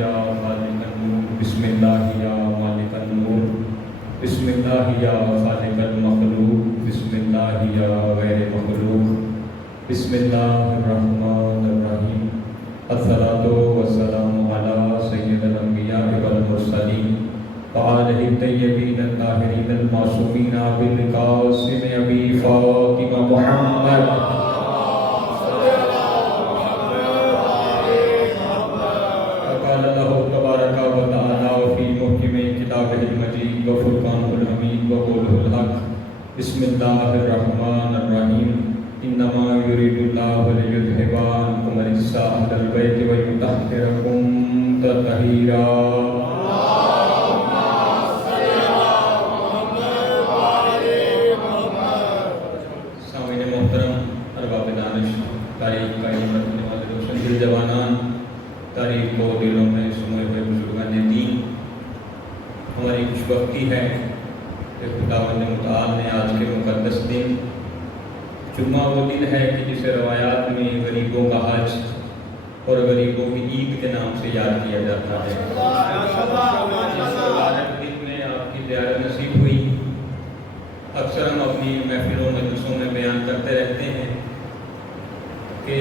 یا خالق النور بسم اللہ یا مالک النور بسم اللہ یا خالق المخلوق بسم اللہ یا غیر مخلوق بسم اللہ الرحمن الرحیم الصلاۃ والسلام علی سید الانبیاء والمرسلین وآلہ الطیبین الطاہرین المعصومین بالقاسم ابی فاطمہ محمد بسم اللہ الرحمن الرحیم انما یرید اللہ لیذھب عنکم الرجس اہل البیت ویطہرکم تطہیرا۔ سامعین محترم، ارباب دانش، تاریخ کا علم رکھنے والے روشن دل جوانان، تاریخ کو دلوں میں سموئے ہوئے بزرگان دین، ہماری خوش بختی ہے کہ خداوند متعال نے آج کے مقدس دن، جمعہ وہ دن ہے کہ جسے روایات میں غریبوں کا حج اور غریبوں کی عید کے نام سے یاد کیا جاتا ہے۔ اس مبارک دن میں آپ کی زیارت نصیب ہوئی۔ اکثر ہم اپنی محفلوں مجلسوں میں بیان کرتے رہتے ہیں کہ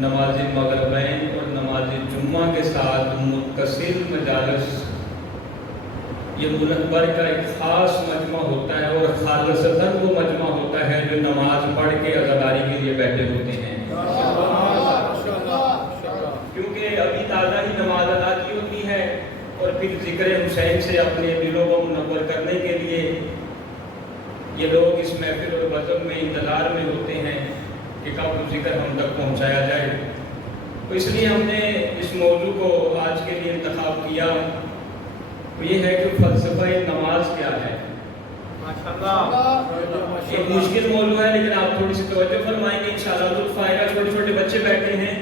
نماز مغربین اور نماز جمعہ کے ساتھ متصل مجالس یہ ملک بھر کا ایک خاص مجمع ہوتا ہے، اور خالصتاً وہ مجمع ہوتا ہے جو نماز پڑھ کے عزاداری کے لیے بیٹھے ہوتے ہیں، کیونکہ ابھی تازہ ہی نماز ادا کی ہوتی ہے، اور پھر ذکر حسین سے اپنے دلوں کو منور کرنے کے لیے یہ لوگ اس محفل اور بزم میں انتظار میں ہوتے ہیں کہ کب ذکر ہم تک پہنچایا جائے۔ تو اس لیے ہم نے اس موضوع کو آج کے لیے انتخاب کیا، یہ ہے کہ فلسفہ نماز کیا ہے۔ ایک مشکل موضوع ہے، لیکن آپ تھوڑی سی توجہ فرمائیں گے انشاءاللہ تو فائدہ۔ چھوٹے چھوٹے بچے بیٹھے ہیں۔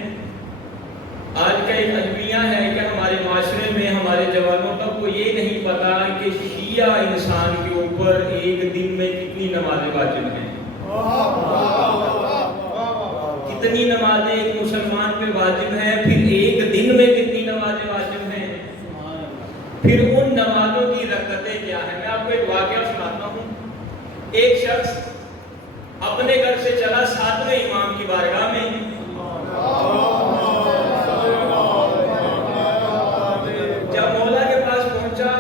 آج کا ایک المیہ ہے کہ ہمارے معاشرے میں ہمارے جوانوں تک کو یہ نہیں پتا کہ شیعہ انسان کے اوپر ایک دن میں کتنی نمازیں واجب ہیں، کتنی نمازیں ایک مسلمان پہ واجب ہیں، پھر ایک دن میں کتنی نمازیں واجب ہیں، پھر ان نمازوں کی رکعتیں کیا ہیں۔ میں آپ کو ایک واقعہ سناتا ہوں۔ ایک شخص اپنے گھر سے چلا 7ویں امام کی بارگاہ میں، جب مولا کے پاس پہنچا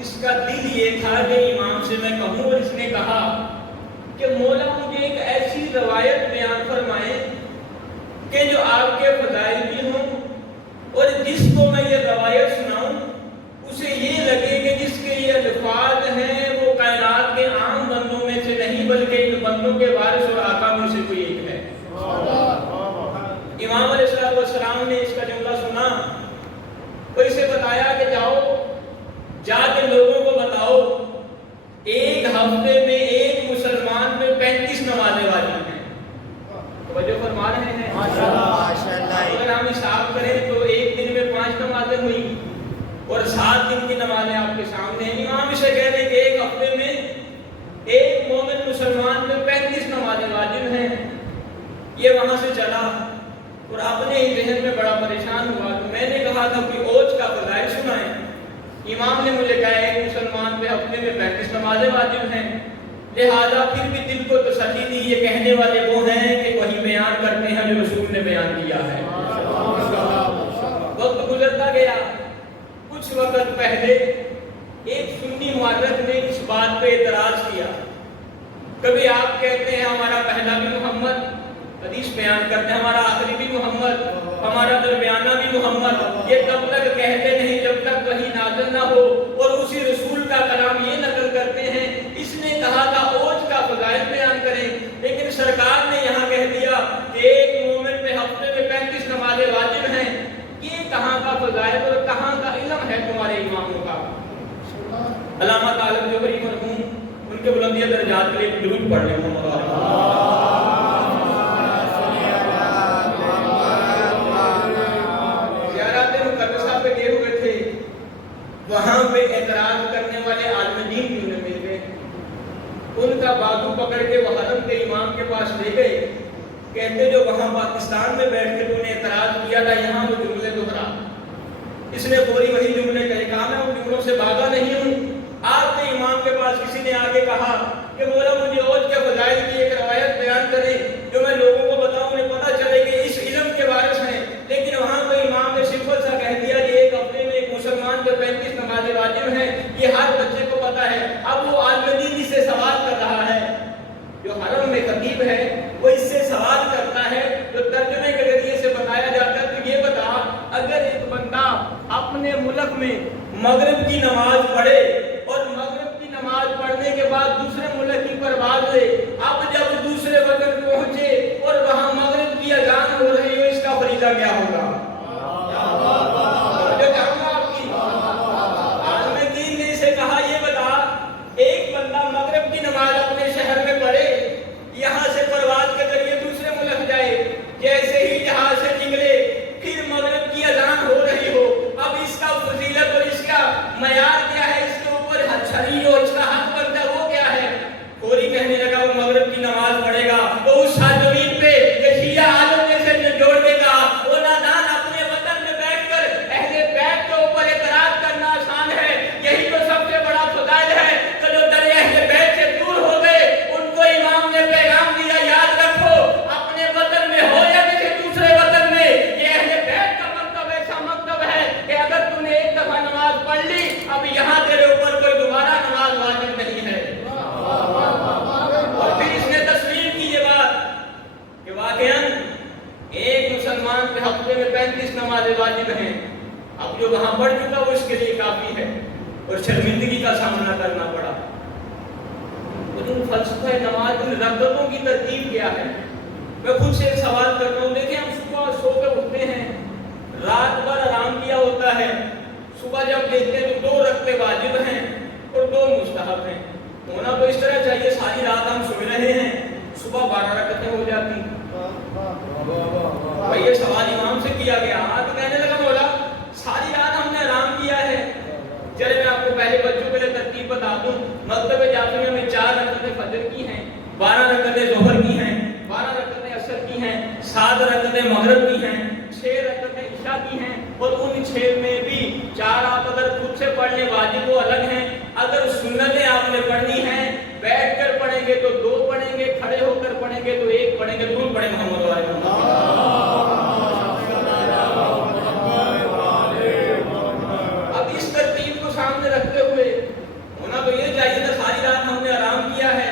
اس کا دل یہ تھا کہ امام سے میں کہوں، اور اس نے کہا کہ مولا مجھے ایک ایسی روایت بیان فرمائیں کہ جو آپ کے فضائل بھی ہوں، اور جس کو میں یہ روایت سناؤں اسے یہ لگے کہ جس کے یہ الفاظ ہیں وہ کائنات کے عام بندوں میں سے نہیں بلکہ ان بندوں کے وارث اور آقا میں سے کوئی ایک ہے۔ امام علیہ السلام نے اس کا جملہ سنا اور اسے بتایا کہ جاؤ جا کے لوگوں کو بتاؤ ایک ہفتے میں ایک مسلمان میں 35 نمازیں واجب ہیں۔ توجہ فرما رہے ہیں؟ اگر ہم حساب کریں تو ایک دن میں 5 نمازیں ہوئی اور 7 دن کی نمازیں آپ کے سامنے ہیں۔ امام اسے کہہ رہے کہ ایک ہفتے میں ایک مومن مسلمان میں 35 نمازیں واجب ہیں۔ یہ وہاں سے چلا اور اپنے ہی ذہن میں بڑا پریشان ہوا، تو میں نے کہا تھا کہ اوج کا فضائل سنائیں۔ امام نے مجھے کہا ایک مسلمان پہ ہفتے میں 35 نمازیں واجب ہیں، لہذا پھر بھی دل کو تسلی دی، یہ کہنے والے وہ ہیں کہ وہی بیان کرتے ہیں جو رسول نے بیان کیا ہے۔ وقت گزرتا گیا، کچھ وقت پہلے ایک سنی مورخ نے اس بات پہ اعتراض کیا، کبھی آپ کہتے ہیں ہمارا پہلا بھی محمد، حدیث بیان کرتے ہیں ہمارا آخری بھی محمد، ہمارا درمیانہ بھی محمد، یہ کب تک کہتے نہیں جب تک وحی نازل نہ ہو، اور اسی رسول کا کلام یہ نقل کرتے ہیں۔ اس نے کہا تھا اوج کا فضائل بیان کریں، لیکن سرکار نے یہاں کہہ دیا کہ ایک مومن پہ ہفتے میں 35 نمازیں واجب ہیں۔ یہ کہاں کا فضائل اور کہاں کا علم ہے تمہارے اماموں کا؟ علامہ طالب جوہری مرحوم ان کے بلندیہ درجات کے لیے درود پڑھ لیں۔ زیارت مقدسہ پہ گئے ہوئے تھے، وہاں پہ اعتراض کرنے والے عالم دین بھی انہیں مل گئے، ان کا بازو پکڑ کے وہ حرم کے امام کے پاس لے گئے، کہتے جو وہاں پاکستان میں بیٹھ کے تو نے اعتراض کیا تھا یہاں وہ جملے دہرا۔ اس نے پوری وہی جملے کہے، کہا میں ان جملوں سے بھاگا نہیں ہوں۔ آپ کے امام کے پاس کسی نے آگے کہا کہ مولا مجھے عود کے فضائل کی ایک روایت بیان کریں جو میں لوگوں کو بتاؤں، انہیں پتہ چلے کہ اس علم کے وارث ہیں۔ لیکن وہاں کوئی امام نے سمپل سا کہہ دیا کہ ایک ہفتے میں ایک مسلمان کے 35 نمازیں واجب ہیں، یہ ہر بچے کو پتہ ہے۔ اب وہ عالم دین سے سوال کر رہا ہے، جو حرم میں خطیب ہے وہ اس سے سوال کرتا ہے، جو ترجمے کے ذریعے سے بتایا جاتا ہے۔ تو یہ بتا، اگر ایک بندہ اپنے ملک میں مغرب کی نماز پڑھے اور مغرب کی نماز پڑھنے کے بعد دوسرے ملک کی پرواز لے، اب جب دوسرے وطن پہنچے اور وہاں مغرب کی اذان ہو رہی ہو، اس کا فریضہ کیا ہوگا؟ ایک بندہ مغرب کی نماز اپنے شہر میں پڑھے، یہاں سے پرواز کے ذریعے دوسرے ملک جائے، جیسے ہی جہاز سے نکلے پھر مغرب کی اذان ہو رہی ہو، اب اس کا فضیلت اور اس کا معیار کیا ہے، اس کے اوپر چھڑی ہو، اس کا حق بنتا ہے، وہ کیا ہے؟ کوئی کہنے لگا وہ مغرب کی نماز پڑھے گا تو اس زمین پہ یہ شیعہ عالم جیسے جوڑ دے گا، وہ نادان اپنے وطن میں بیٹھ کر اہل بیت کے اوپر اعتراض کرنا آسان ہے، یہی تو سب سے بڑا فضائل ہے۔ چلو در اہل بیت سے دور ہو گئے، ان کو امام نے پیغام دیا، یاد رکھو اپنے وطن میں ہو یا کسی دوسرے وطن میں، یہ اہل بیت کا مکتب ایسا مکتب ہے کہ اگر تم نے ایک دفعہ نماز پڑھ لی، اب یہاں تیرے اوپر کوئی دوبارہ نماز واجب نہیں ہے۔ اور پھر اس نے تسلیم کی یہ بات کہ واقعاً ایک مسلمان کے ہفتے میں 35 نمازیں واجب ہیں، اب جو وہاں پڑھ چکا وہ اس کے لیے کافی ہے، اور شرمندگی کا سامنا کرنا پڑا۔ لیکن فلسفہ نماز ان رکعتوں کی ترتیب کیا ہے؟ میں خود سے ایک سوال کرتا ہوں، دیکھیں ہم صبح سو کے اٹھتے ہیں، رات بھر آرام کیا ہوتا ہے، صبح جب دیکھتے ہیں تو 2 رکعتیں واجب ہیں اور 2 مستحب ہیں۔ ہونا تو اس طرح چاہیے ساری رات ہم سو رہے ہیں، صبح 12 رکعتیں ہو جاتی۔ بھائی یہ سوال امام سے کیا گیا، تو کہنے لگا مولا ساری رات ہم نے آرام کیا ہے۔ چلے میں آپ کو پہلے بچوں کے لیے ترتیب بتا دوں، مکتب جعفریہ میں 4 رکعتیں فجر کی ہیں، 12 رکعتیں ظہر کی ہیں، 12 رکعتیں عصر کی ہیں، 7 رکعتیں مغرب کی ہیں، 6 رکعتیں عشاء کی ہیں، اور ان 6 میں بھی 4 آپ اگر خود سے پڑھنے واجب وہ الگ ہیں، اگر سنتیں آپ نے پڑھنی ہیں بیٹھ کر پڑھیں گے تو 2 پڑھیں گے، کھڑے ہو کر پڑھیں گے تو 1 پڑھیں گے۔ درود پڑھیں محمد علیہ وسلم۔ اب اس ترتیب کو سامنے رکھتے ہوئے ہونا تو یہ چاہیے تھا ساری رات ہم نے آرام کیا ہے،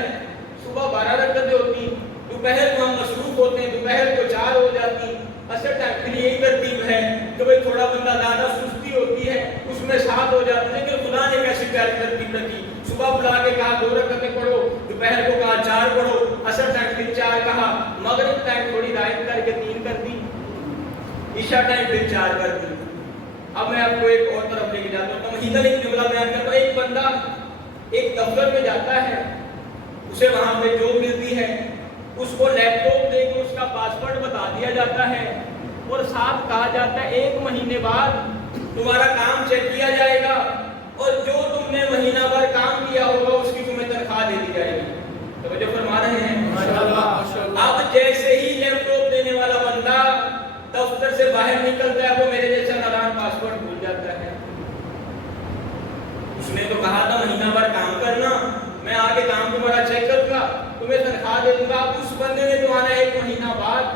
صبح 12 رکعتیں ہوتی، دوپہر کو ہم مصروف ہوتے ہیں، دوپہر کو 4 ہو جاتی، عصر تک پھر یہی ترتیب ہے کہ بھئی تھوڑا بندہ زیادہ سستی ہوتی ہے اس میں 7 ہو جاتی، لیکن خدا نے کیسی پیاری ترتیب رکھی، صبح بلا کے کہا 2 رکعتیں پڑھو، دوپہر کو کہا 4 پڑھو، عصر تک پھر 4 کہا، مغرب تک تھوڑی رعایت کر کے 3 کر دی، عشاء ٹائم پھر 4 کر دی۔ اب میں آپ کو ایک اور طرف لے کے جاتا ہوں، تمہیداً ایک جملہ بیان کرتا ہوں۔ ایک بندہ ایک دفتر میں جاتا ہے، اسے وہاں پہ جاب ملتی ہے، اس کو لیپ ٹاپ دے کے اس کا پاسورڈ بتا دیا جاتا ہے اور ساتھ کہا جاتا ہے 1 مہینے بعد تمہارا کام چیک کیا جائے گا اور جو تم نے مہینہ بھر کام کیا ہوگا اس کی تمہیں تنخواہ دے دی جائے گی۔ توجہ فرما رہے ہیں؟ اب جیسے ہی لیپ ٹاپ دینے والا بندہ دفتر سے باہر نکلتا ہے وہ میرے جیسا نادان پاسورڈ بھول جاتا ہے۔ اس نے تو کہا تھا مہینہ بھر کام کرنا، میں آگے کام تمہارا چیک کروں گا، تمہیں تنخواہ دے دوں گا۔ اب اس بندے نے تو آنا 1 مہینہ بعد۔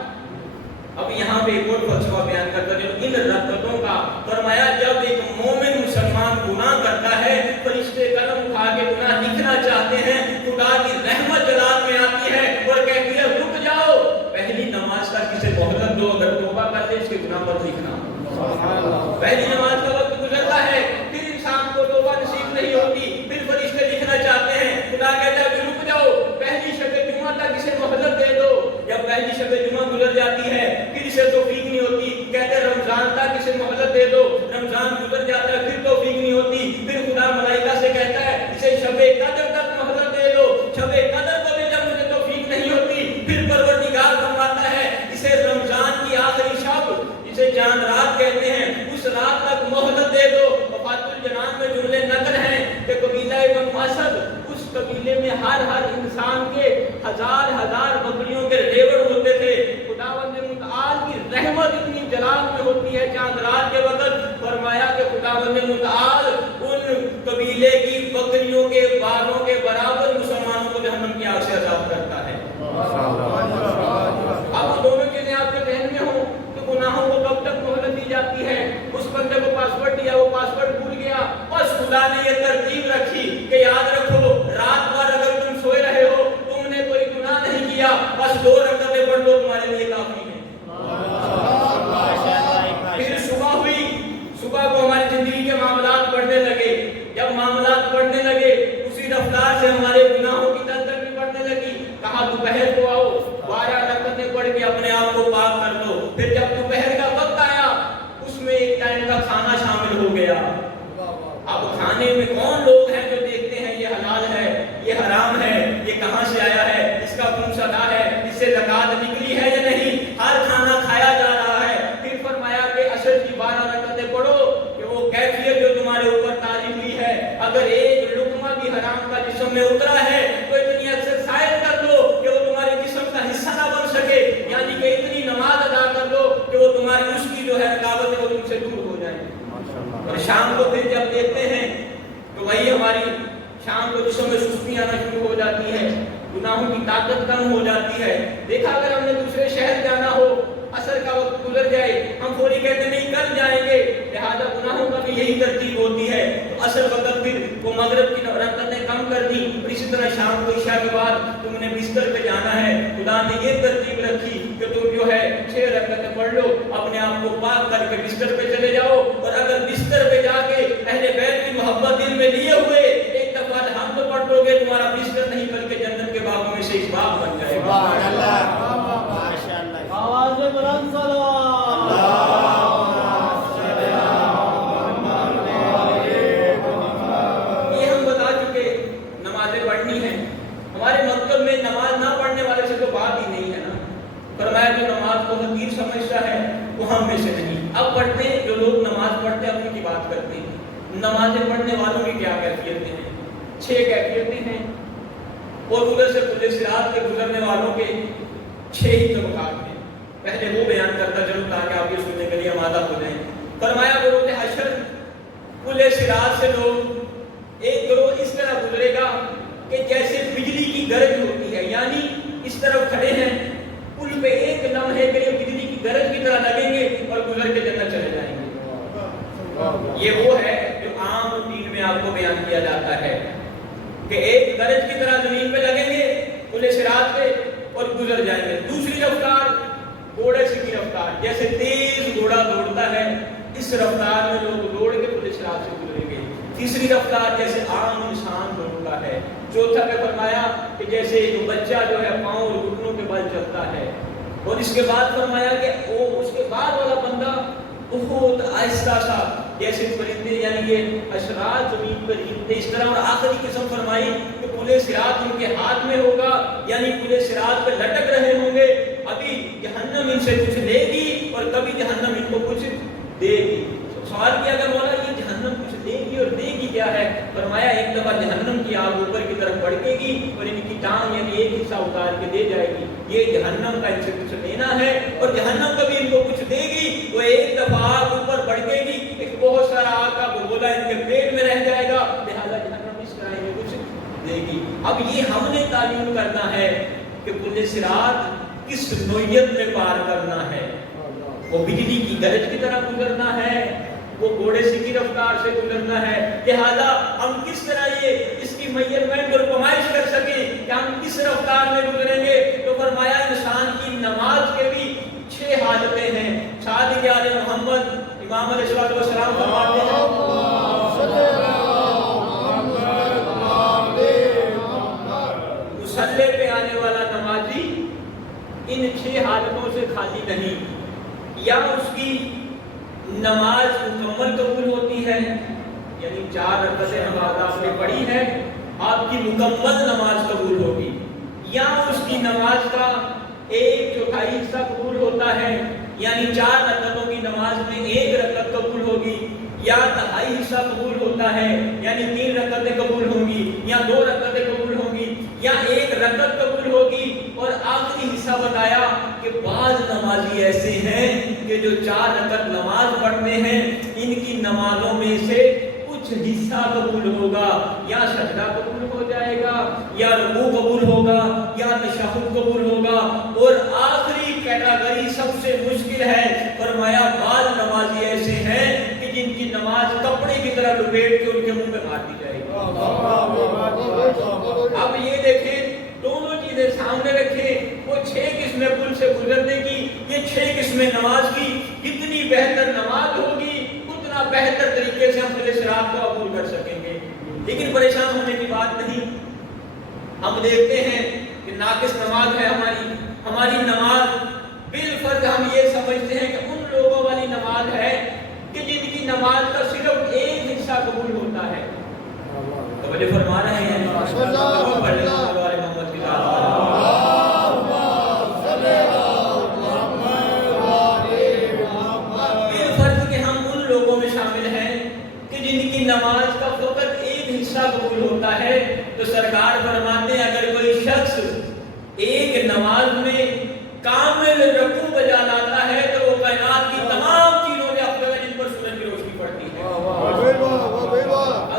اب یہاں پہ ایک اور فلسفہ بیان کرتا ہے ان رکعتوں کا، فرمایا جب ایک مومن مسلمان گناہ کرتا ہے، فرشتے قلم اٹھا کے گناہ لکھنا چاہتے ہیں، خدا کی رحمت جلال میں آتی ہے اور کہتی ہے رک جاؤ، پہلی نماز کا کسے مہلت دو، اگر توبہ کر لے اس کے گناہ پر لکھنا۔ پہلی نماز کا وقت گزرتا ہے، پھر انسان کو توبہ نصیب نہیں ہوتی، پھر فرشتے لکھنا چاہتے ہیں، خدا کہتا ہے رک جاؤ، پہلی شب جمعہ تک اسے مہلت دے دو۔ جب پہلی شب جمعہ گزر جاتی ہے پھر اسے توفیق نہیں ہوتی، کہتے ہیں رمضان تک اسے مہلت دے دو، رمضان گزر جاتا ہے پھر توفیق نہیں ہوتی، پھر خدا ملائکہ سے کہتا ہے اسے شب قدر تک مہلت دے دو، شب قدر کو بھی جب مجھے توفیق نہیں ہوتی، پھر پروردگار فرماتا ہے اسے رمضان کی آخری شب جسے چاند رات کہتے ہیں اس رات تک مہلت دے دو۔ وفات الجنان میں جملے نقل ہیں کہ قبیلہ بنو اسد، اس قبیلے میں ہر انسان کے ہزار بکریوں کے ریوڑ ہوتے تھے۔ خداوند متعال کی رحمت اتنی جلال میں ہوتی ہے چاند رات کے وقت، فرمایا کہ خداوند متعال ان قبیلے کی بکریوں کے بالوں کے برابر مسلمانوں کو جہنم کی آگ سے عذاب کرتا ہے۔ اب دونوں چیزیں آپ کے ذہن میں ہوں کہ گناہوں کو کب تک مہلت دی جاتی ہے؟ اس بندے کو پاسورڈ دیا، وہ پاسورڈ بھول گیا، بس خدا نے یہ ترتیب رکھی کہ یاد رکھو رات بھر اگر تم سوئے رہے ہو، تم نے کوئی گناہ نہیں کیا، بس 2 رکعتیں پڑھ لو، تمہارے لیے کافی ہے۔ پھر صبح ہوئی، صبح کو ہماری زندگی کے معاملات بڑھنے لگے، جب معاملات بڑھنے لگے اسی رفتار سے ہمارے گناہوں کی دلدل بھی بڑھنے لگی۔ کہا دوپہر کو آؤ، 12 رکعتیں پڑھ کے اپنے آپ کو پاک کر لو۔ پھر جب دوپہر کا وقت آیا اس میں ایک ٹائم کا کھانا شامل ہو گیا۔ اب کھانے میں کون لوگ ہیں جو دیکھتے ہیں یہ حلال ہے، یہ حرام ہے، یہ کہاں سے آیا ہے، اس کا کون سا ادا ہے، اس سے زکات نکلی ہے یا نہیں، ہر کھانا کھایا جا رہا ہے۔ پھر فرمایا کہ عصر کی 12 رکعتیں پڑھو کہ وہ کیفیت جو تمہارے اوپر طاری ہوئی ہے، اگر ایک لقمہ بھی حرام کا جسم میں اترا ہے تو اتنی ایکسرسائز کر لو کہ وہ تمہارے جسم کا حصہ نہ بن سکے، یعنی کہ اتنی نماز ادا کر لو کہ وہ تمہاری اس کی جو ہے رکاوٹ ہے وہ تم سے دور ہو جائے۔ اور شام کو پھر جب دیکھتے ہیں تو وہی ہماری شام کو جسم میں سستی آنا شروع ہو جاتی ہے، گناہوں کی طاقت کم ہو جاتی ہے۔ دیکھا اگر ہم نے دوسرے شہر جانا ہو، عصر کا وقت گزر جائے، ہم فوری کہتے نہیں کل جائیں گے، لہذا گناہوں کا بھی یہی ترتیب ہوتی ہے۔ تو عصر وقت پھر وہ مغرب کی رکعتیں کم کر دی، اور اسی طرح شام کو عشاء کے بعد تم نے بستر پہ جانا ہے، خدا نے یہ ترتیب رکھی کہ تم جو ہے 6 رکعتیں پڑھ لو، اپنے آپ کو پاک کر کے بستر پہ چلے جاؤ، اور اگر بستر پہ جا کے اہل بیت کی محبت دل میں لیے ہوئے ایک دفعہ الحمد پڑھ لو گے، تمہارا بستر نہیں بلکہ جنت کے باغوں میں سے ایک باغ بن جائے گا۔ آواز بلند یہ ہم بتا چکے نمازیں پڑھنی ہیں۔ ہمارے مکتب میں نماز نہ پڑھنے والے سے تو بات ہی نہیں ہے نا۔ فرمایا جو نماز کو حقیر سمجھتا ہے وہ ہم میں سے نہیں۔ اب پڑھتے ہیں جو لوگ نماز پڑھتے ہیں اپنی کی بات کرتے ہیں، نمازیں پڑھنے والوں کی کیا کیفیتیں ہیں؟ 6 کیفیتیں ہیں، اور ادھر سے پلے صراط کے گزرنے والوں کے 6 ہی طبقات ہیں۔ پہلے وہ بیان کرتا چلوں تاکہ آپ یہ سننے کے لیے آمادہ ہو جائیں۔ فرمایا بروز حشر پلے صراط سے لوگ ایک گروہ اس طرح گزرے گا کہ جیسے بجلی کی گرج ہوتی ہے، یعنی اس طرف کھڑے ہیں پل پہ ایک لمحے کے لیے بجلی کی گرج کی طرح لگیں گے اور گزر کے جنت چلے جائیں گے۔ یہ وہ ہے جو عام روٹین میں آپ کو بیان کیا جاتا ہے کہ ایک گرج کی طرح زمین پہ لگیں گے پلے صراط پہ اور گزر جائیں گے۔ دوسری رفتار گھوڑے سے کی رفتار، جیسے تیز گھوڑا دوڑتا ہے اس رفتار میں لوگ دوڑ کے پلے صراط سے گزریں گے۔ تیسری رفتار جیسے عام انسان دوڑتا ہے۔ چوتھا پہ فرمایا کہ جیسے جو بچہ جو ہے پاؤں اور گھٹنوں کے بل چلتا ہے، اور اس کے بعد فرمایا کہ وہ اس کے بعد والا بندہ بہت آہستہ سا جیسے پرندے، یعنی یہ اشرار زمین پر ہلتے اس طرح۔ اور آخری قسم فرمائی کہ پلے صراط ان کے ہاتھ میں ہوگا، یعنی پلے صراط پہ لٹک رہے ہوں گے، ابھی جہنم ان سے کچھ لے گی اور کبھی جہنم ان کو کچھ دے گی۔ سوال کیا اگر مولا یہ جہنم کچھ دے گی اور دے گی کیا ہے؟ فرمایا ایک دفعہ جہنم کی آگ اوپر کی طرف بڑھے گی اور ان کی ٹانگ یعنی ایک حصہ اتار کے دے جائے گی، یہ جہنم کا ان سے کچھ لینا ہے، اور جہنم کبھی ان کو کچھ دے گی، وہ ایک دفعہ آگ اوپر بڑھے گی، ایک بہت سارا آگ کا گولا ان کے پیٹ میں رہ جائے گا، لہذا جہنم اس طرح انہیں کچھ دے گی۔ اب یہ ہم نے تعلیم کرنا ہے کہ پلے صراط کس نوعیت میں پار کرنا ہے، وہ بجلی کی گرج کی طرح گزرنا ہے، وہ گھوڑے سے کی رفتار سے گزرنا ہے، لہذا ہم کس طرح یہ اس کی میجرمنٹ اور پیمائش کر سکیں کہ ہم کس رفتار میں گزریں گے۔ تو فرمایا انسان کی نماز کے بھی 6 حالتیں ہیں۔ صادق آل محمد امام علیہ السلام فرماتے ہیں مصلی پہ آنے والا نمازی ان 6 حالتوں سے خالی نہیں، یا اس کی نماز مکمل قبول ہوتی ہے، یعنی 4 رکعتیں نماز آپ نے پڑھی ہے، آپ کی مکمل نماز قبول ہوگی، یا اس کی نماز کا 1/4 حصہ قبول ہوتا ہے، یعنی 4 رکعتوں کی نماز میں 1 رکعت قبول ہوگی، یا 2.5 حصہ قبول ہوتا ہے، یعنی 3 رکعتیں قبول ہوں گی، یا 2 رکعتیں قبول ہوں گی، یا 1 رکعت قبول ہوگی، اور آخری حصہ بتایا کہ بعض نمازی ایسے ہیں کہ جو 4 رکعت نماز پڑھتے ہیں، ان کی نمازوں میں سے کچھ حصہ قبول ہوگا، یا سجدہ قبول ہو جائے گا، یا رکوع قبول ہوگا، یا تشہد قبول ہوگا، اور آخری کیٹیگری سب سے مشکل ہے، فرمایا بعض نمازی ایسے ہیں کہ جن کی نماز کپڑے کی طرح لپیٹ کے ان کے منہ پہ مار دی جائے گی۔ اب یہ دیکھیں، دونوں چیزیں سامنے رکھیں، وہ 6 قسمیں کل سے گزرنے کی، یہ 6 قسمیں نماز کی، جتنی بہتر نماز ہوگی اتنا بہتر طریقے سے ہم پہلے صراط کو عبور کر سکیں گے۔ لیکن پریشان ہونے کی بات نہیں، ہم دیکھتے ہیں کہ ناقص نماز ہے ہماری نماز بالفرض ہم یہ سمجھتے ہیں کہ ان لوگوں والی نماز ہے کہ جن کی نماز کا صرف ایک حصہ قبول ہوتا ہے۔ تو مجھے فرما رہے ہیں بالفرض کہ ہم ان لوگوں میں شامل ہیں کہ جن کی نماز کا فقط ایک حصہ قبول ہوتا ہے، تو سرکار فرماتے ہیں اگر کوئی شخص ایک نماز میں کامل رکوع بجا لاتا ہے تو وہ کائنات کی تمام چیزوں سے افضل ہے جن پر سورج کی روشنی پڑتی ہے۔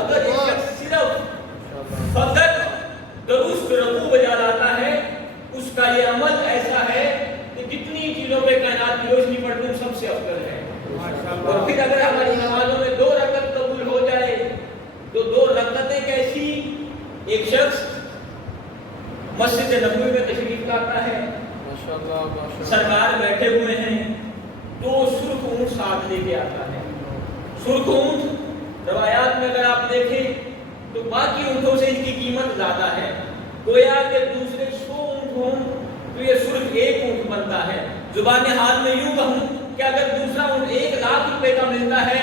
اگر ایک شخص صرف فقط درست رکوع بجا لاتا ہے، اس کا یہ عمل ایسا ہے کہ جتنی چیزوں پہ کائنات کی روشنی پڑتی ہے سب سے افضل ہے۔ اور پھر اگر ہماری نمازوں میں 2 رکعت قبول ہو جائے تو 2 رکعتیں کیسی؟ ایک شخص مسجد نبوی میں تشریف لاتا ہے، سرکار بیٹھے ہوئے ہیں، 2 سرخ اونٹ ساتھ لے کے آتا ہے۔ سرخ اونٹ روایات میں اگر آپ دیکھیں تو باقی اونٹوں سے ان کی قیمت زیادہ ہے، گویا کہ دوسرے 100 اونٹ ہوں تو یہ سرخ ایک اونٹ بنتا ہے۔ زبان حال میں یوں کہوں کہ اگر دوسرا اونٹ 1 لاکھ روپے کا ملتا ہے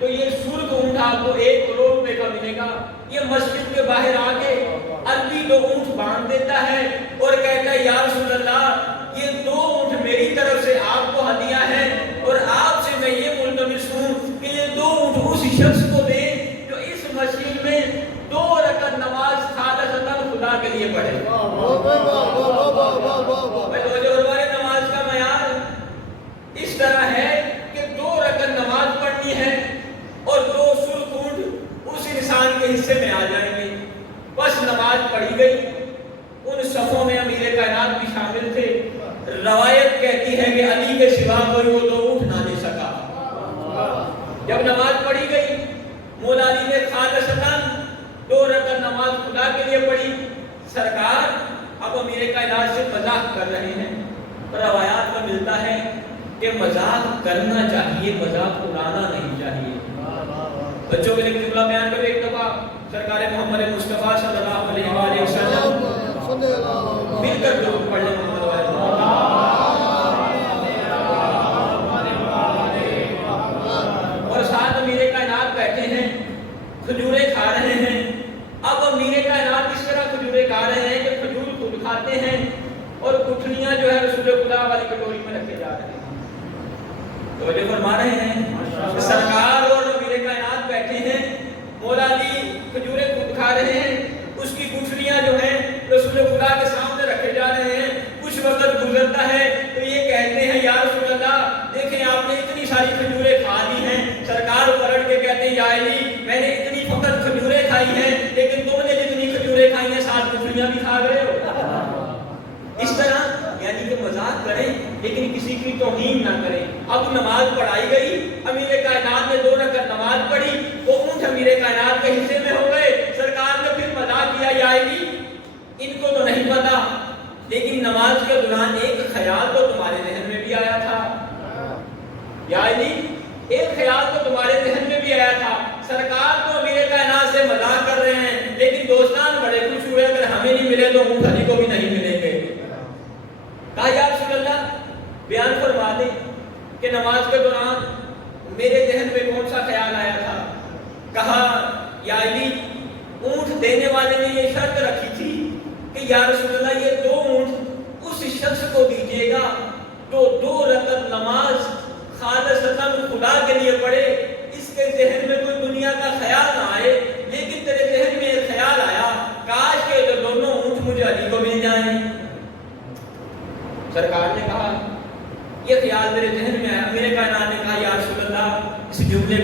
تو یہ سرخ اونٹ آپ کو 1 کروڑ روپے کا ملے گا۔ یہ مسجد کے باہر آ کے عربی 2 اونٹ باندھ دیتا ہے اور کہتا ہے یا رسول اللہ یہ 2 اونٹ میری طرف سے آپ کو ہدیہ ہے، اور آپ سے میں یہ ملتمس ہوں کہ یہ 2 اونٹ اس شخص کو دیں جو اس مسجد میں 2 رکعت نماز خالصتاً خدا کے لیے پڑھے۔ ہمارے نماز کا معیار اس طرح ہے کہ 2 رکعت نماز پڑھنی ہے اور 2 سرخ اونٹ اس انسان کے حصے میں آ جائیں گے۔ بس نماز پڑھی گئی، ان صفوں میں امیر کائنات بھی شامل تھے۔ روایت کہتی ہے کہ علی کے سوا کوئی وہ 2 اونٹ نہ دے سکا۔ جب نماز پڑھی گئی، مولا علی نے خالصتاً 2 رکعت نماز خدا کے لیے پڑھی۔ سرکار اب امیر کائنات سے مذاق کر رہے ہیں، روایات میں ملتا ہے کہ مذاق کرنا چاہیے، مذاق اڑانا نہیں چاہیے۔ بچوں کے لیے جملہ بیان کرو، ایک دفعہ سرکار محمد مصطفیٰ صلی اللہ علیہ وآلہ وسلم مل کر درود پڑھ لیں محمد والے اور ساتھ امیر کائنات بیٹھے ہیں، کھجوریں کھا رہے ہیں۔ اب امیر کائنات اس طرح کھجوریں کھا رہے ہیں کہ کھجور خود کھاتے ہیں اور گٹھلیاں جو ہے رسول خدا والی کٹوری میں رکھے جا رہے ہیں۔ توجہ فرما رہے ہیں، سرکار اور امیر کائنات بیٹھے ہیں، مولا علی کھجوریں خود کھا رہے ہیں، اس کی گٹھلیاں جو ہیں رسول خدا کے سامنے رکھے جا رہے ہیں۔ کچھ وقت گزرتا ہے تو یہ کہتے ہیں یا رسول اللہ دیکھیں آپ نے اتنی ساری کھجوریں کھا لی ہیں۔ سرکار پلٹ کے کہتے ہیں یا علی میں نے اتنی فقط کھجوریں کھائی ہیں، لیکن تم نے جتنی کھجوریں کھائی ہیں 7 گٹھلیاں بھی کھا گئے ہو۔ اس طرح یعنی کہ مذاق کریں لیکن کسی کی توہین نہ کریں۔ اب نماز پڑھائی گئی، امیر کائنات نے 2 رکعت نماز پڑھی، وہ اونٹ امیر کائنات کے حصے میں ہو گئے۔ سرکار نے پھر مذاق کیا یا علی ان کو تو نہیں پتا، لیکن نماز کے دوران ایک خیال تو تمہارے ذہن میں بھی آیا تھا، یا علی ایک خیال تو تمہارے ذہن میں بھی آیا تھا۔ سرکار تو امیر کائنات سے مذاق کر رہے ہیں لیکن دوستان بڑے خوش ہوئے اگر ہمیں نہیں ملے تو اونٹ علی کو بھی نہیں ملیں گے۔ کہا یا رسول اللہ بیان فرما دیں کہ نماز کے دوران میرے ذہن میں کون سا خیال آیا تھا۔ کہا یا علی اونٹ دینے والے نے یہ شرط رکھی تھی کہ یا رسول اللہ یہ 2 اونٹ اس شخص کو دیجیے گا تو 2 رکعت نماز خالصتاً خدا کے لیے پڑھے، اس کے ذہن میں کوئی دنیا کا خیال نہ آئے، لیکن تیرے ذہن میں ایک خیال آیا کاش کہ یہ 2 اونٹ مجھے علی کو مل جائیں۔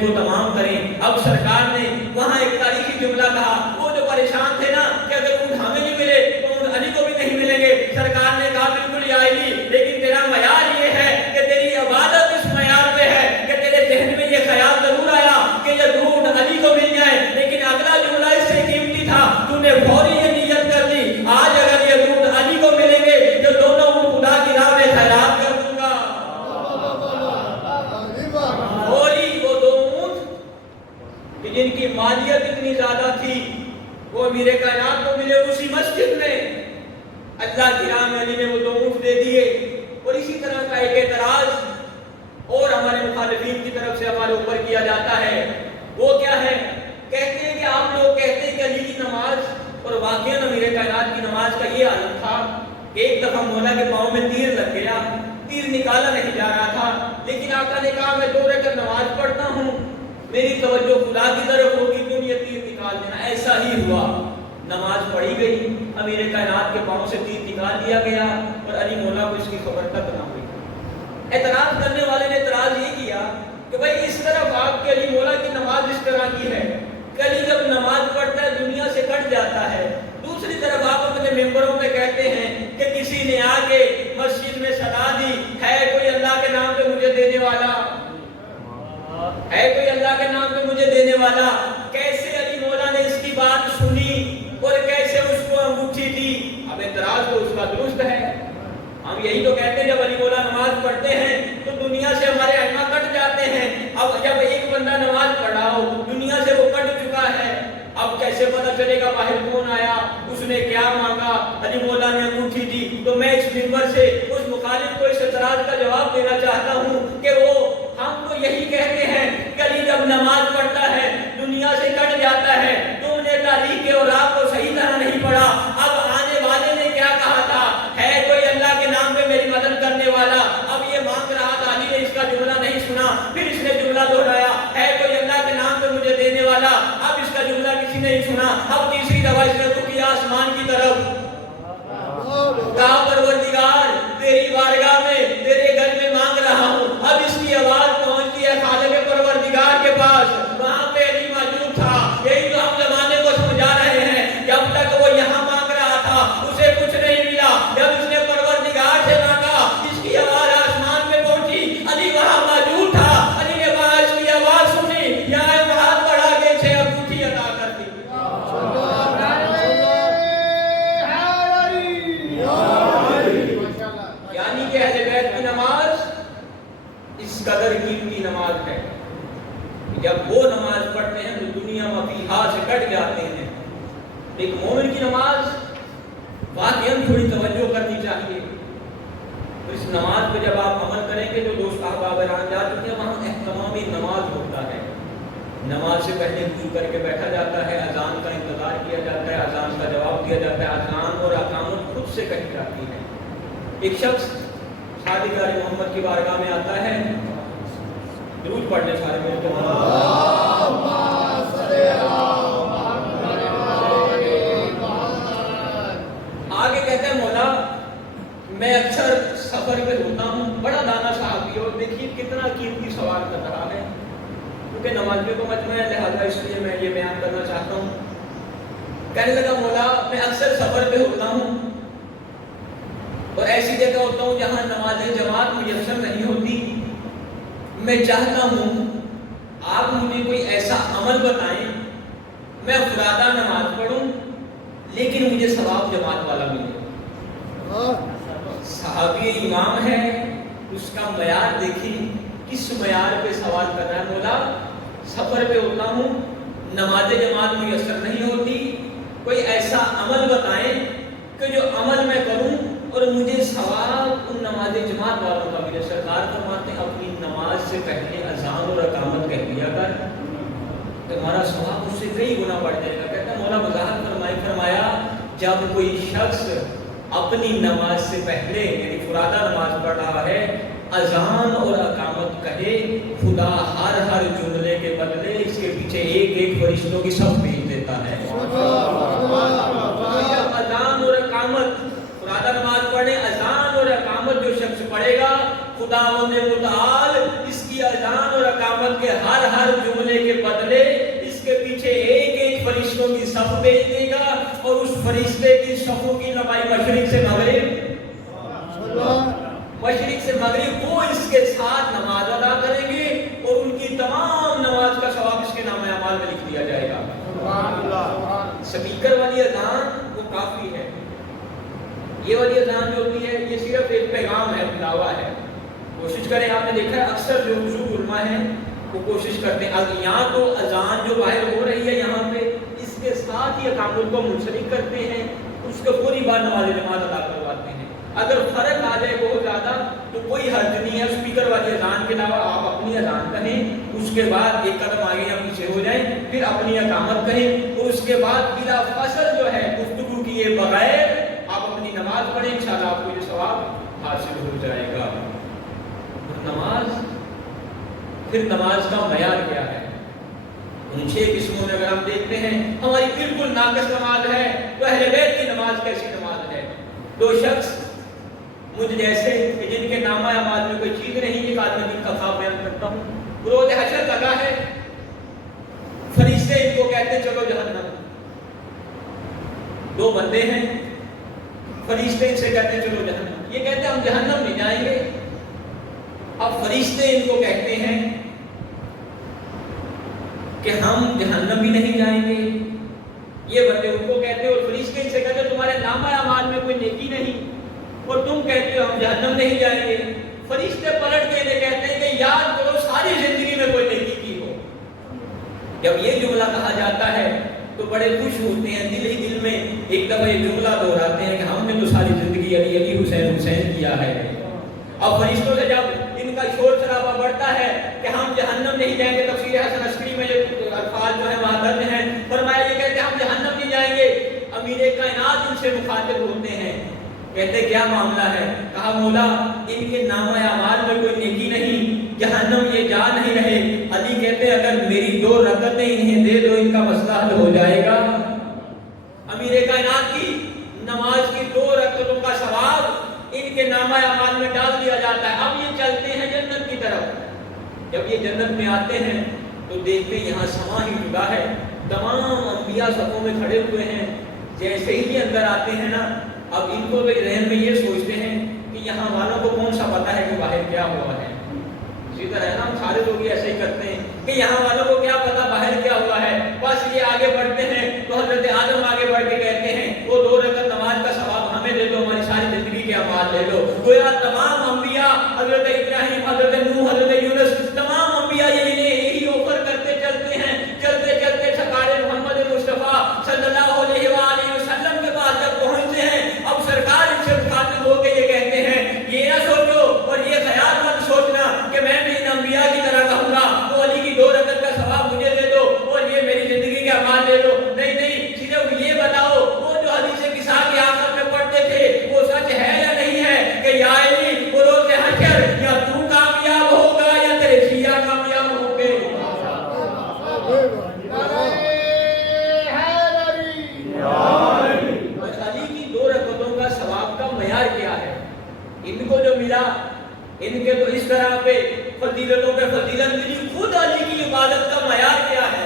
کو تمام کریں. اب سرکار نے وہاں ایک تاریخی جملہ کہا. وہ جو پریشان تھے نا کہ اگر اونٹ ہمیں نہیں ملے تو اونٹ علی کو بھی نہیں ملیں گے, سرکار نے کہا بالکل یا علی, لیکن تیرا معیار یہ ہے کہ تیری عبادت اس معیار پہ ہے کہ تیرے ذہن میں یہ خیال ضرور آیا کہ یہ اونٹ علی کو مل جائے, لیکن اگلا جملہ اس سے قیمتی تھا, تو نے فوری یہ نیت کر دی آج اگر یہ اونٹ علی کو ملیں گے جو دونوں اونٹ خدا کی راہ میں خیرات کر دوں گا. فوری وہ دو اونٹ کہ جن کی مالیت اتنی زیادہ تھی وہ امیر کائنات کو ملے اسی مسجد میں, اللہ کی راہ میں علی نے وہ دو اونٹ دے دیے. اور اسی طرح کا ایک اعتراض اور ہمارے مخالفین کی طرف سے ہمارے اوپر کیا جاتا ہے. وہ کیا ہے؟ کہتے ہیں کہ آپ لوگ کہتے ہیں کہ علی کی نماز اور واقعاً امیر کائنات کی نماز کا یہ حالت تھا کہ ایک دفعہ مولا کے پاؤں میں تیر لگ گیا, تیر نکالا نہیں جا رہا تھا, لیکن آقا نے کہا میں 2 رکعت نماز پڑھتا ہوں, میری توجہ خدا کی طرف ہوگی تم یہ تیر نکال دینا. ایسا ہی ہوا, نماز پڑھی گئی, امیر کائنات کے پاؤں سے تیر نکال دیا گیا اور علی مولا کو اس کی خبر تک نہ ہوئی. اعتراض کرنے والے نے اعتراض یہ کیا کہ بھائی اس طرح آپ کے علی مولا کی نماز اس طرح کی ہے کہ علی جب نماز پڑھتا ہے دنیا سے کٹ جاتا ہے, دوسری طرف آپ اپنے ممبروں میں کہتے ہیں کہ کسی نے آ کے مسجد میں صدا دی, ہے کوئی اللہ کے نام پہ مجھے دینے والا, ہے کوئی اللہ کے نام پہ مجھے دینے والا. کیسے علی مولا نے اس کی بات سنی اور کیسے اس کو انگوٹھی دی؟ اب اعتراض تو اس کا درست ہے. ہم یہی تو کہتے ہیں جب علی مولا نماز پڑھتے ہیں تو دنیا سے ہمارے ائمہ کٹ جاتے ہیں. اب جب ایک بندہ نماز پڑھا ہو دنیا سے وہ کٹ چکا ہے, اب کیسے پتہ چلے گا باہر کون آیا, اس نے کیا مانگا, علی مولا نے انگوٹھی دی؟ تو میں اس منبر سے اس مخالف کو اس اعتراض کا جواب دینا چاہتا ہوں کہ وہ ہم تو یہی کہتے ہیں کہ علی جب نماز پڑھتا ہے دنیا سے کٹ جاتا ہے. تم نے تاریخ اور رات کو صحیح طرح نہیں پڑھا. اب آنے والے نے کیا کہا تھا, ہے کوئی اللہ کے نام پہ میری مدد کرنے والا, اب یہ مانگ رہا تھا, علی نے اس کا جملہ نہیں سنا, پھر اس نے جملہ دہرایا, ہے کوئی اللہ کے نام پہ مجھے دینے والا, اب اس کا جملہ کسی نے نہیں سنا. اب تیسری دفعہ اس نے رخ کیا آسمان کی طرف, کہا پروردگار تیری بارگاہ میں تیرے گھر میں مانگ رہا ہوں. اب اس کی آواز پہنچتی ہے خالق پروردگار کے پاس, وہاں پہ علی موجود تھا. یہی تو ہم زمانے کو سمجھا رہے ہیں, جب تک وہ یہاں مانگ رہا تھا اسے کچھ نہیں ملا, جب اس نے پروردگار سے مانگا اس کی آواز آسمان میں پہنچی, علی وہاں موجود تھا, علی نے وہاں اس کی آواز سنی, یہاں ہاتھ بڑھا کے 6 انگوٹھی عطا کر دی. یعنی کہ اہل بیت کی نماز اس قدر قیمتی نماز ہے, جب وہ نماز پڑھتے ہیں تو دنیا مفیہا سے کٹ جاتے ہیں. ایک مومن کی نماز واقعاً تھوڑی توجہ کرنی چاہیے. اس نماز پہ جب آپ عمل کریں گے تو دوست احباب رہاں جا چکے ہیں, وہاں اہتمامی نماز ہوتا ہے. نماز سے پہلے وضو کر کے بیٹھا جاتا ہے, اذان کا انتظار کیا جاتا ہے, اذان کا جواب دیا جاتا ہے, اذان اور اقامت خود سے کہی جاتی ہے. ایک شخص شادیگار محمد کی بارگاہ میں آتا ہے, درود پڑھنے سارے مل کے آگے کہتے ہیں مولا میں اکثر سفر پہ ہوتا ہوں, بڑا دانا صحابی اور دیکھیے کتنا قیمتی سوال کر رہا ہے, کیونکہ نمازیوں کو مجمع ہے لہذا اس لیے میں یہ بیان کرنا چاہتا ہوں. کہنے لگا مولا میں اکثر سفر پہ ہوتا ہوں اور ایسی جگہ ہوتا ہوں جہاں نماز جماعت میسر نہیں ہوتی. میں چاہتا ہوں آپ مجھے کوئی ایسا عمل بتائیں میں فرادہ نماز پڑھوں لیکن مجھے ثواب جماعت والا ملے. صحابی امام ہے, اس کا معیار دیکھیں کس معیار پہ سوال کر رہا ہے. مولا سفر پہ ہوتا ہوں, نماز جماعت میسر نہیں ہوتی, کوئی ایسا عمل بتائیں کہ جو عمل میں کروں اور مجھے ثواب ان نماز جماعت والوں کا ملے. سرکار فرماتے ہیں اپنی نماز سے پہلے اذان اور اقامت کہہ دیا کر, تمہارا ثواب اس سے کئی گنا بڑھ جائے گا. کہتا ہے مولا وضاحت فرمایا جب کوئی شخص اپنی نماز سے پہلے یعنی فرادہ نماز پڑھ رہا ہے اذان اور اقامت کہے, خدا ہر جملے کے بدلے اس کے پیچھے ایک ایک فرشتوں کی صف بھیج دیتا ہے. اذان اور اقامت فرادہ نماز پڑھنے, اذان اور اقامت جو شخص پڑھے گا خداوند متعال اس کی اذان اور اقامت کے ہر جملے کے بدلے اس کے پیچھے ایک فرشتوں کی صف بھیج دے گا، اور اس فرشتے کی صفوں کی لمبائی مشرق سے مغرب وہ اس کے ساتھ نماز ادا کریں گے، اور ان کی تمام نماز کا ثواب اس کے نام اعمال میں لکھ دیا جائے گا۔ سپیکر والی اذان وہ کافی ہے، یہ والی اذان جو ہوتی ہے یہ صرف ایک پیغام ہے، دعویٰ ہے۔ کوشش کریں، آپ نے دیکھا ہے اکثر جو بزرگ علماء ہیں وہ کوشش کرتے ہیں اب یہاں تو اذان جو باہر ہو رہی ہے یہاں پہ اس کے ساتھ ہی اقامت کو منسلک کرتے ہیں، اس کو پوری بار نماز ادا کرواتے ہیں۔ اگر فرق آ جائے بہت زیادہ تو کوئی حرج نہیں ہے، اسپیکر والی اذان کے علاوہ آپ اپنی اذان کہیں، اس کے بعد ایک قدم آگے یا پیچھے ہو جائیں، پھر اپنی اقامت کہیں، اور اس کے بعد بلا فصل جو ہے گفتگو کیے بغیر آپ اپنی نماز پڑھیں، انشاءاللہ آپ کو یہ ثواب حاصل ہو جائے گا۔ پھر نماز کا معیار کیا ہے؟ ان 6 قسموں میں اگر ہم دیکھتے ہیں، ہماری بالکل ناقص نماز ہے تو اہل بیت کی نماز کیسی نماز ہے؟ 2 شخص مجھ جیسے کہ جن کے نامہ اعمال میں کوئی چیز نہیں، ایک آدمی دن کا خواب بیان کرتا ہوں، روز حشر لگا ہے، فرشتے ان کو کہتے ہیں چلو جہنم۔ 2 بندے ہیں، فرشتے ان سے کہتے ہیں چلو جہنم، یہ کہتے ہیں ہم جہنم نہیں جائیں گے۔ اب فرشتے ان کو کہتے ہیں کہ ہم جہنم بھی نہیں جائیں گے، یہ بندے ان کو کہتے ہیں، اور فرشتے ان سے کہتے ہیں تمہارے نامہ اعمال میں کوئی نیکی نہیں، اور تم کہتے ہو ہم جہنم نہیں جائیں گے۔ فرشتے پلٹ کے انہیں کہتے ہیں کہ یاد کرو ساری زندگی میں کوئی نیکی کی ہو۔ جب یہ جملہ کہا جاتا ہے تو بڑے خوش ہوتے ہیں، دل ہی دل میں ایک دفعہ یہ جملہ دہراتے ہیں کہ ہم نے تو ساری زندگی علی علی حسین حسین کیا ہے۔ اب فرشتوں سے جب ان کا شور شرابہ بڑھتا ہے کہ ہم جہنم نہیں جائیں گے، تفسیر حسن عسکری میں یہ الفاظ جو ہیں وہاں درج ہیں، فرمایا یہ کہتے ہیں ہم جہنم نہیں جائیں گے۔ امیر کائنات ان سے مخاطب ہوتے ہیں، کہتے کیا معاملہ ہے؟ کہا مولا ان کے نامہ اعمال میں کوئی نیکی نہیں، جہنم یہ جا نہیں رہے۔ علی کہتے اگر میری 2 رکعتیں انہیں دے دو ان کا مسئلہ حل ہو جائے گا۔ امیر کائنات کی نماز کی 2 رکعتوں کا ثواب ان کے نامہ اعمال میں ڈال دیا جاتا ہے۔ اب یہ چلتے ہیں جنت کی طرف، جب یہ جنت میں آتے ہیں تو دیکھتے ہیں یہاں سما ہی جدا ہے، تمام انبیاء صفوں میں کھڑے ہوئے ہیں۔ جیسے ہی یہ اندر آتے ہیں نا، اب ان کو تو ذہن میں یہ سوچتے ہیں کہ یہاں والوں کو کون سا پتا ہے کہ باہر کیا ہوا ہے۔ اسی طرح نا ہم سارے لوگ ایسے ہی کرتے ہیں کہ یہاں والوں کو کیا پتا باہر کیا ہوا ہے، بس یہ آگے بڑھتے ہیں تو حضرت آدم آگے بڑھ کے کہتے ہیں وہ 2 رکعت نماز کا ثواب ہمیں دے دو، ہماری ساری زندگی کے اعمال لے لو۔ گویا تمام انبیاء، حضرت ابراہیم، حضرت نوح، حضرت یونس، تمام انبیاء یہی آفر کرتے چلتے ہیں، چلتے چلتے سرکار محمد مصطفیٰ صلی اللہ علیہ وآلہ وسلم کے پاس جب پہنچتے ہیں، اب سرکار ان سے مخاطب ہو کے یہ کہتے ہیں یہ نہ سوچو اور یہ خیال مت سوچنا کہ میں بھی ان انبیاء کی طرح کہوں گا تو علی کی 2 رکعت کا ثواب مجھے دے دو اور یہ میری زندگی کے اعمال لے لو۔ نہیں نہیں، صرف یہ بتاؤ وہ جو حدیث قصہ کی آخر میں پڑھتے تھے وہ سچ ہے یا نہیں ہے کہ یا علی وہ روز حشر یا تو کامیاب ہوگا یا تیرے شیعہ کامیاب ہوں گے۔ ان کو جو ملا، ان کے تو اس طرح پہ فضیلتوں پہ فضیلت ملی، خود علی کی عبادت کا معیار کیا ہے؟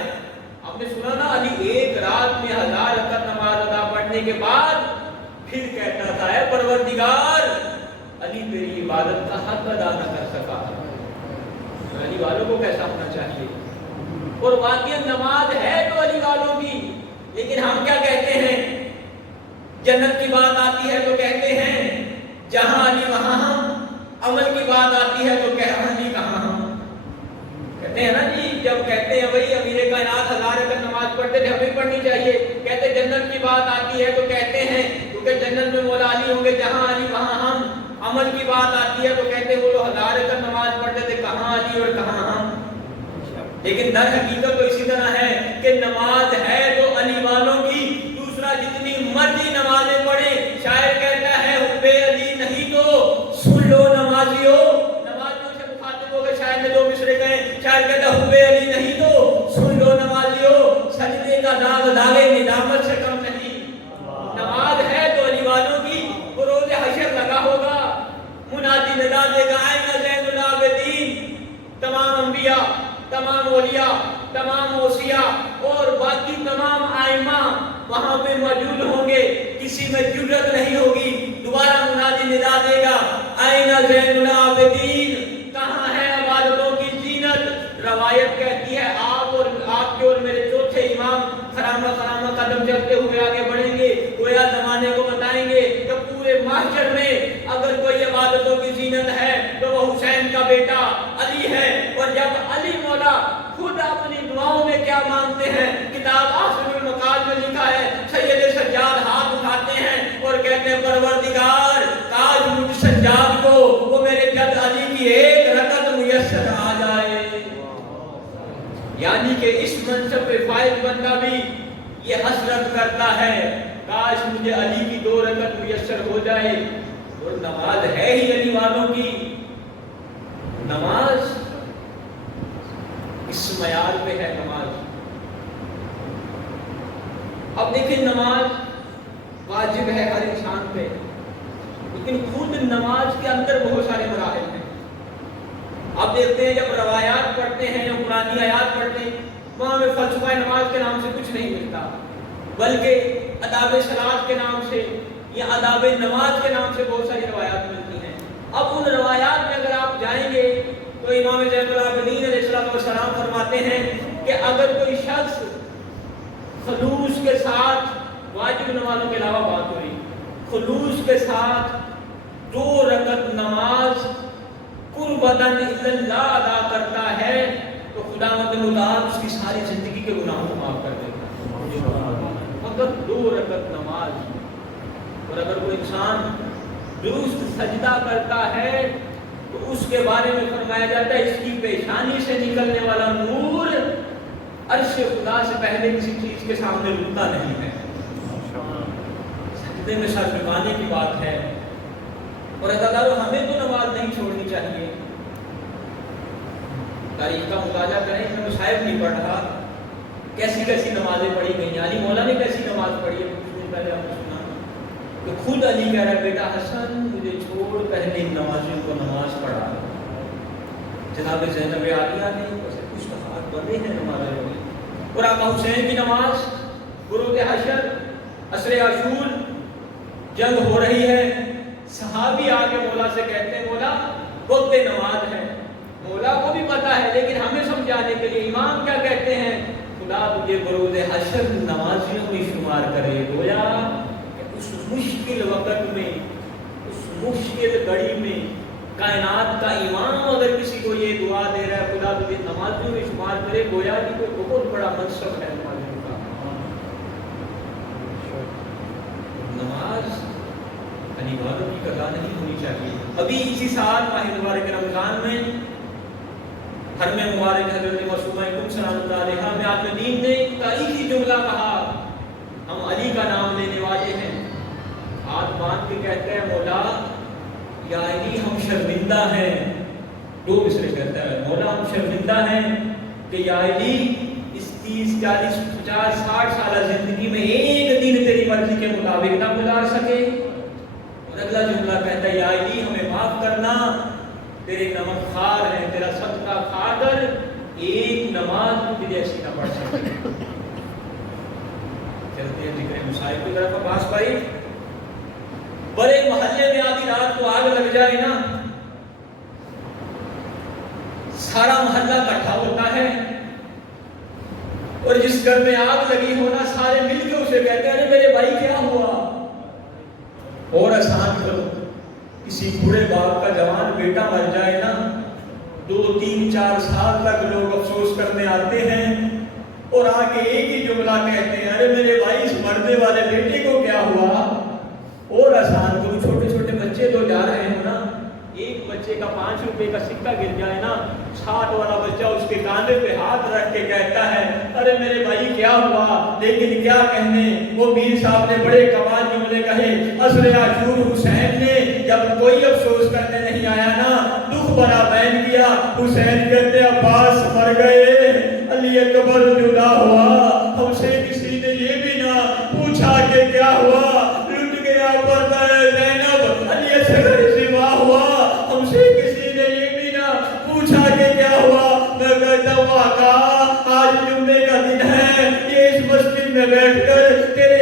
آپ نے سنا نا علی ایک رات میں 1000 رکعت نماز ادا پڑھنے کے بعد پھر کہتا تھا اے پروردگار، علی تیری عبادت کا حق ادا نہ کر سکا۔ علی والوں کو کیسا ہونا چاہیے؟ اور واقعی نماز ہے تو علی والوں کی، لیکن ہم کیا کہتے ہیں؟ جنت کی بات آتی ہے تو کہتے ہیں جہاں علی وہاں ہم، عمل کی بات آتی ہے تو کہاں علی کہاں ہم۔ کہتے ہیں نا جی، جب کہتے ہیں وہی امیر کائنات 1000 رکعت نماز پڑھتے تھے ہمیں پڑھنی چاہیے، کہتے جنت کی بات آتی ہے تو کہتے ہیں کیونکہ جنت میں مولا علی ہوں گے جہاں علی وہاں ہم۔ عمل کی بات آتی ہے تو کہتے ہیں وہ لوگ 1000 رکعت نماز پڑھتے تھے کہاں علی اور کہاں ہم۔ لیکن در حقیقت تو اسی طرح ہے کہ نماز ہے تو علی والوں کی، دوسرا جتنی مرضی نمازیں پڑھیں، شاعر کہتا ہے حب علی نہیں تو سن لو نمازیو۔ نمازیوں سے مخاطب ہو گئے، شاعر نے 2 مصرے کہے، شاعر کہتا ہے حب علی نہیں تو سن لو نمازیو، سجدے کا داغ داغے ندامت سے کم نہیں۔ نماز ہے تو علی والوں کی، وہ روز حشر لگا ہوگا، منادی ندا دے گا آئینہ زین العابدین، تمام انبیاء، تمام وہاں پہ موجود ہوں گے، کسی میں جرت نہیں ہوگی، دوبارہ منادی ندا دے گا، آئینہ زین العابدین، کہاں ہے عبادتوں کی زینت؟ روایت کہتی ہے آپ کے اور میرے چوتھے امام خرامہ قدم چلتے ہوئے آگے بڑھیں گے، گویا زمانے کو بتائیں گے کہ پورے محشر میں اگر کوئی عبادتوں کی زینت ہے تو وہ حسین کا بیٹا علی ہے۔ اور جب علی مولا خود اپنی دعاؤں میں کیا مانگتے ہیں، کتاب آخر المقال میں لکھا ہے، سید سجاد ہاتھ اٹھاتے ہیں اور کہتے ہیں پروردگار کاش مجھ سجاد کو وہ میرے جد علی کی ایک رکعت میسر آ جائے۔ یعنی کہ اس منصب پہ فائز بندہ بھی یہ حسرت کرتا ہے کاش مجھے علی کی 2 رکعت میسر ہو جائے۔ اور نماز ہے ہی علی والوں کی، نماز اس معیار پہ ہے نماز۔ اب دیکھیں نماز واجب ہے ہر انسان پہ، لیکن خود نماز کے اندر بہت سارے مراحل ہیں۔ آپ دیکھتے ہیں جب روایات پڑھتے ہیں یا قرآنی آیات پڑھتے ہیں، وہاں ہمیں فلسفہ نماز کے نام سے کچھ نہیں ملتا، بلکہ آداب صلاۃ کے نام سے یا آداب نماز کے نام سے بہت ساری روایات ملتی ہیں۔ اب ان روایات میں اگر آپ جائیں گے تو امام زین العابدین علیہ السلام فرماتے ہیں کہ اگر کوئی شخص خلوص کے ساتھ، واجب نمازوں کے علاوہ بات ہو رہی، خلوص کے ساتھ 2 رکعت نماز قربتاً اللہ ادا کرتا ہے تو خداوند متعال اس کی ساری زندگی کے گناہوں کو معاف کر دیتا ہے، مگر 2 رکعت نماز۔ اور اگر کوئی انسان درست سجدہ کرتا ہے تو اس کے بارے میں فرمایا جاتا ہے اس کی پیشانی سے نکلنے والا نور عرش خدا سے پہلے کسی چیز کے سامنے رکتا نہیں ہے۔ سجدے میں سر جھکانے کی بات ہے، اور عزیزان ہمیں تو نماز نہیں چھوڑنی چاہیے۔ تاریخ کا مطالعہ کریں، میں مصائب نہیں پڑھ رہا، کیسی کیسی نمازیں پڑھی گئی ہیں، علی مولا نے کیسی نماز پڑھی ہے، کچھ دن پہلے آپ نے سنا کہ خود علی کہہ رہا ہے بیٹا حسن مجھے چھوڑ پہلے نمازیوں کو نماز پڑھا۔ جناب زینب عالیہ نے اسے کچھ ہاتھ بندے ہیں نمازیں ہوئی، اور آقا حسین کی نماز، غروب حشر، عصر عاشور، جنگ ہو رہی ہے، صحابی آگے مولا سے کہتے ہیں مولا وقت نماز ہے، مولا کو بھی پتا ہے لیکن ہمیں سمجھانے کے لیے امام کیا کہتے ہیں، خدا تجھے غروب حشر نمازیوں میں شمار کرے۔ گویا اس مشکل وقت میں، اس مشکل گھڑی میں کائنات کا امام اگر کسی کو یہ دعا دے رہا ہے خدا تجھے نمازیوں میں شمار کرے، گویا کہ کوئی بہت بڑا منصب ہے نمازیوں کا۔ نماز علی والوں کی قضا نہیں ہونی چاہیے۔ ابھی اسی سال ماہ مبارک رمضان میں حرم مبارک حضرت معصومہ کم سلام اللہ علیہا میں آپ دین نے تاریخی جملہ کہا، ہم علی کا نام لینے والے ہیں، ہاتھ باندھ کے کہتے ہیں مولا یا علی ہم شرمندہ ہیں، 2 مصرے کہتا ہے مولا ہم شرمندہ ہیں کہ یا علی اس 30 40 50 60 سالہ زندگی میں ایک دن تیری مرضی کے مطابق نہ گزار سکے۔ اور اگلا جملہ کہتا ہے یا علی ہمیں معاف کرنا، تیرے نمک خوار ہیں، تیرا صدقہ کھا کر ایک نماز تجھے ایسی نہ پڑھ سکے۔ چلتے ہیں ذکر مصائب کی طرف۔ عباس بھائی بڑے محلے میں آدھی رات کو آگ لگ جائے نا، سارا محلہ اکٹھا ہوتا ہے، اور جس گھر میں آگ لگی ہونا سارے مل کے اسے کہتے ہیں ارے میرے بھائی کیا ہوا؟ اور آسان کرو، کسی بوڑھے باپ کا جوان بیٹا مر جائے نا، 2 3 4 سال تک لوگ افسوس کرنے آتے ہیں اور آگے ایک ہی جملہ کہتے ہیں ارے میرے بھائی اس مرنے والے بیٹے کو کیا ہوا؟ اور آسان کرو، چھوٹے چھوٹے بچے تو جا رہے ہیں نا، ایک بچے کا 5 روپے کا سکہ گر جائے نا، 60 والا بچہ اس کے کاندھے پہ ہاتھ رکھ کے کہتا ہے ارے میرے بھائی کیا ہوا؟ لیکن کیا کہنے، وہ میر صاحب نے بڑے کمال جملے کہے، عصر عاشور حسین نے جب کوئی افسوس کرنے نہیں آیا نا، دکھ بھرا بیان کیا، حسین کہتے عباس مر گئے، علی اکبر جدا ہوا، ہم سے کسی نے یہ بھی نہ پوچھا کہ کیا ہوا، لٹ گیا پردہ زینب، علی اصغر سوا ہوا، ہم سے کسی نے یہ بھی نہ پوچھا کہ کیا ہوا۔ میں کہتا ہوں آقا آج جمعے کا دن ہے، یہ اس مسجد میں بیٹھ کر تیرے